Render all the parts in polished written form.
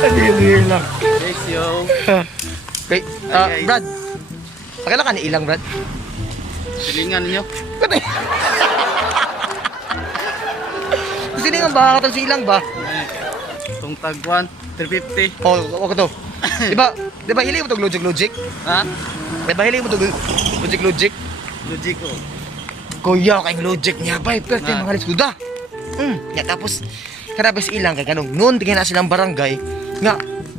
Hindi lang. Thanks, yo. Okay, Brad. Pakailan ka ni ilang, Brad? Silingan ninyo. Sino nga ba? Katang si ilang ba? Itong tagwan, 350. Oh, ako to. Diba hiling mo to logic? Ha? Diba hiling mo to logic? Logic ko. Kuya, kay logic niya ba? Pero yung mga liskuda. Ya, tapos, karabas ilang kay kanong noon, tingin na silang barangay, nga,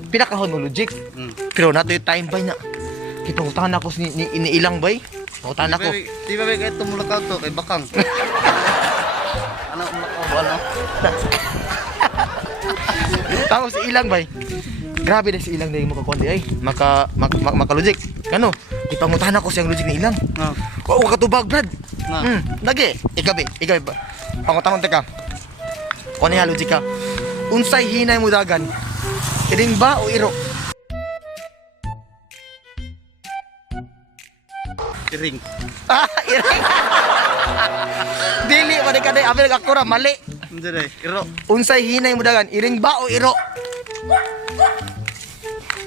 pinakahon mo logic. Pero nato yung time bay na. Kaya pangutangan ako ni ilang bay. Pangutangan ako. Di ba kahit tumulakaw to, kay Bakang. Ano, umulakaw ba, ano? Tapos si ilang bay. Grabe na si ilang na yung makakundi ay. Maka-logic. Ano? Ipangutangan ako siyang logic ni ilang. Wow, katubag, Brad. Lagi. Ikaw ba? Pangutangan ka. Kung ano yung logic ka. Unsay hinay mo dagan? Iring ba o iro? Iring. Iring. Dili, mali ka na. Abi nag-akura, mali. Hindi na, iro. Unsay hinay mo dagan? Iring ba o iro?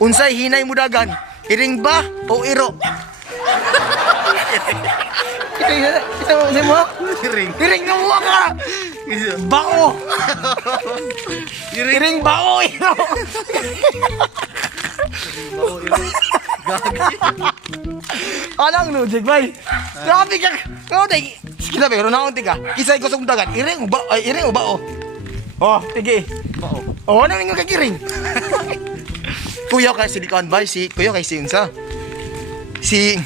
Unsay hinay mo dagan? Iring ba o iro? Ito mo? Iring. Iring na mo ka! Bao! Iring ba o iro? Oo, iring. Gagi. Anong logic, bay? Grabe ka! Grabe! Kita ba, naon tiga. Kisay ko sa dagan. Iring ba? Ay, iring ba o? Oh, tige. Bao. Oh, ano yung kakiring? Kuya kay Silicon Bay, kuya kay si unsa. Si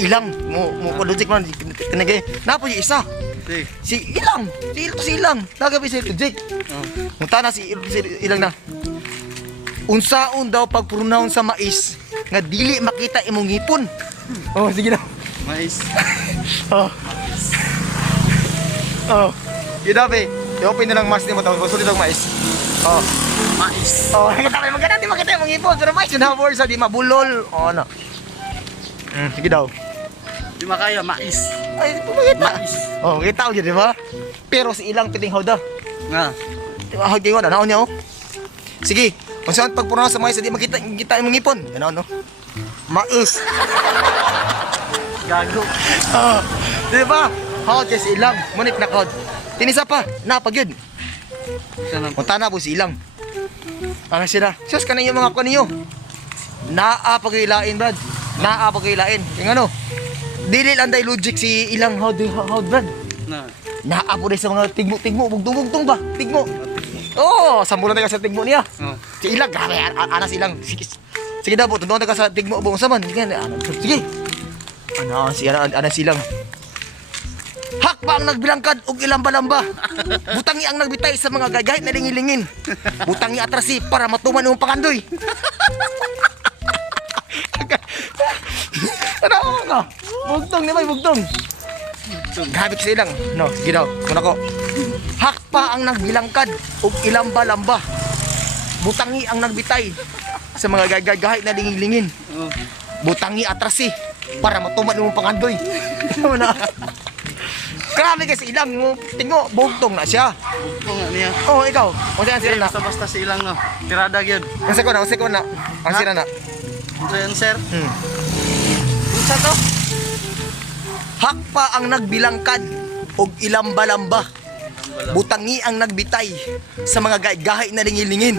Ilang mo logic man kanagay. Napo yung isa. Si Ilang. Nagabi si logic. Munta na si Ilang na. Unsaon daw pag-pronounce sa mais nga dili makita imong ngipon. Oh, sige na. Mais. Oh. Gidabe. I-open na lang mas ni mo tapos sulit ang mais. Oh. Mais. Oh, maganda di makita imong ngipon pero mais na word sa di mabulol. Oh, ano. Sige daw. Di makaya, mais. Ay, pumakita. Mais. Oh, kita ko di ba? Pero si Ilang piting hawda. Nga. Hawd kayo na naon niya oh. Sige. Kung saan pagpuno sa mais, hindi makita imong ngipon. Ano? Mais. Gago. Oh, di ba? Hawd kasi Ilang. Munit na hawd. Tinisa pa. Napag yun. Punta na po si Ilang. Ano sila? Sus, kanin yung mga kaniyo. Naapag-ilain, Brad. Naapag-ilain. Yung ano? Dili lang day logic si Ilang hawd, Brad. Naapo rin sa mga tigmo. Bugtong-bugtong ba? Tigmo. Oo, sambulan na ka sa tigmo niya. Si Ilang, grabe, anas Ilang. Sige daw po, tuntungan na ka sa tigmo buong saman. Sige. Anas Ilang. Hakpa ang nagbilangkad og ilamba-lamba. Butangi ang nagbitay sa mga gagahit na lingilingin. Butangi atrasi para matuman yung pangandoy. Ano nga? Bugtong ni may bugtong. Grabe kasi Ilang. No, sige daw. Muna ko. Hakpa ang nagbilangkad ug ilamba-lamba. Butangi ang nagbitay sa mga gagahit na lingilingin. Butangi atrasi para matuman yung pangandoy. Ano? Grabe kasi Ilang mo, tingo, bugtong na siya. Bugtong nga niya. Oh, ikaw. O siya sira na. Basta si Ilang no. Tirada gyud. Ang sekon na. Ang sira na. Ano yan, sir? Unsa to? Hakpa ang nagbilangkad og ilamba-lamba. Butangi ang nagbitay sa mga gahay na lingilingin.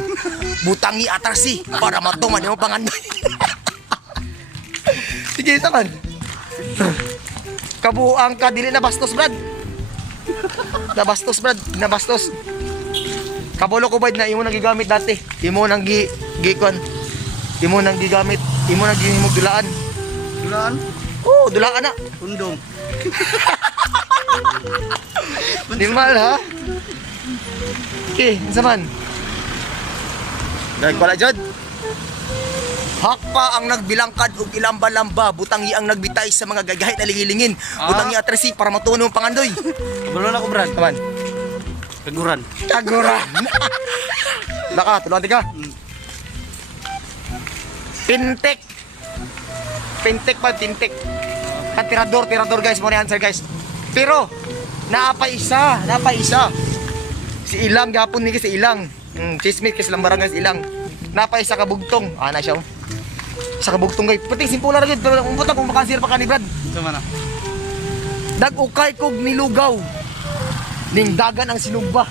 Butangi atrasi para matuman yung pangandoy. Sige, taman. Kabuang ka, dili na bastos, Brad. Nabastos. Kabulo ko ba na imo nang gigamit dati? Imo nang gikon. Imo nang gigamit. Imo nang gihimog dulaan. Dulaan? Oh, dulaan na. Kundong. Nimal ha? Okay, saman. Wala jud. Hakpa ang nagbilangkad ug ilamba-lamba, butangi ang nagbitay sa mga gagahit na lingilingin. Butangi atresi para matuon ang pangandoy. Kabalo na ko, Brad. Saman. Kaguran. Laka, tuluan ka. Pintek. Tirador guys, mo ni answer guys. Pero naapa isa. Si Ilang gapon ni si Ilang. Chismis kasi lang barangay si Ilang. Napay sa kabugtong. Na siya. Sa kabugtong guys. Pati simple na gid pero umbot kung makansir pa ka ni Brad. Sa mana? Dag-ukay kog nilugaw. Ning dagan ang sinugba.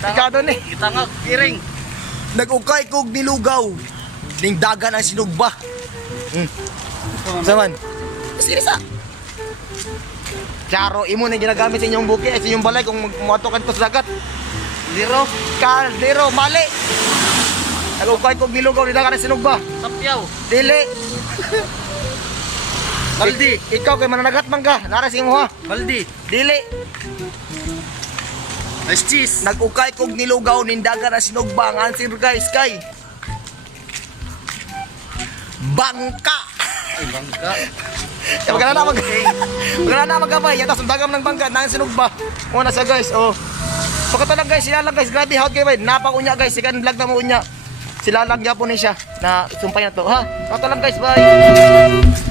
Ikado ni. Kita nga kiring. Nag-ukay kog nilugaw. Ning dagan ang sinugba. Saman. Seryosa. Klaro, imo na ginagamit sa inyong buki at sa inyong balay kung muatukan ko sa dagat. Liro, kaldero, mali. Nag-ukay kog nilugaw ning dagan ang sinugba. Tapyaw. Dili. Baldi. Ikaw kay mananagat man ka. Nara sa imo ha. Baldi. Dili. Nice cheese. Nag-ukay kog nilugaw ning dagan ang sinugba. Ang answer guys kay bangka. Ay, bangka. Magkala na magkabay. Yatas ang dagam ng bangka nang sinugba. Una sa guys. Oh. Pagkatalang guys, sila lang guys. Grabe hot kayo ba? Napang-unya guys. Sikan vlog na mo unya. Sila lang po ni siya na sumpay na to ha. Pagkatalang guys. Bye.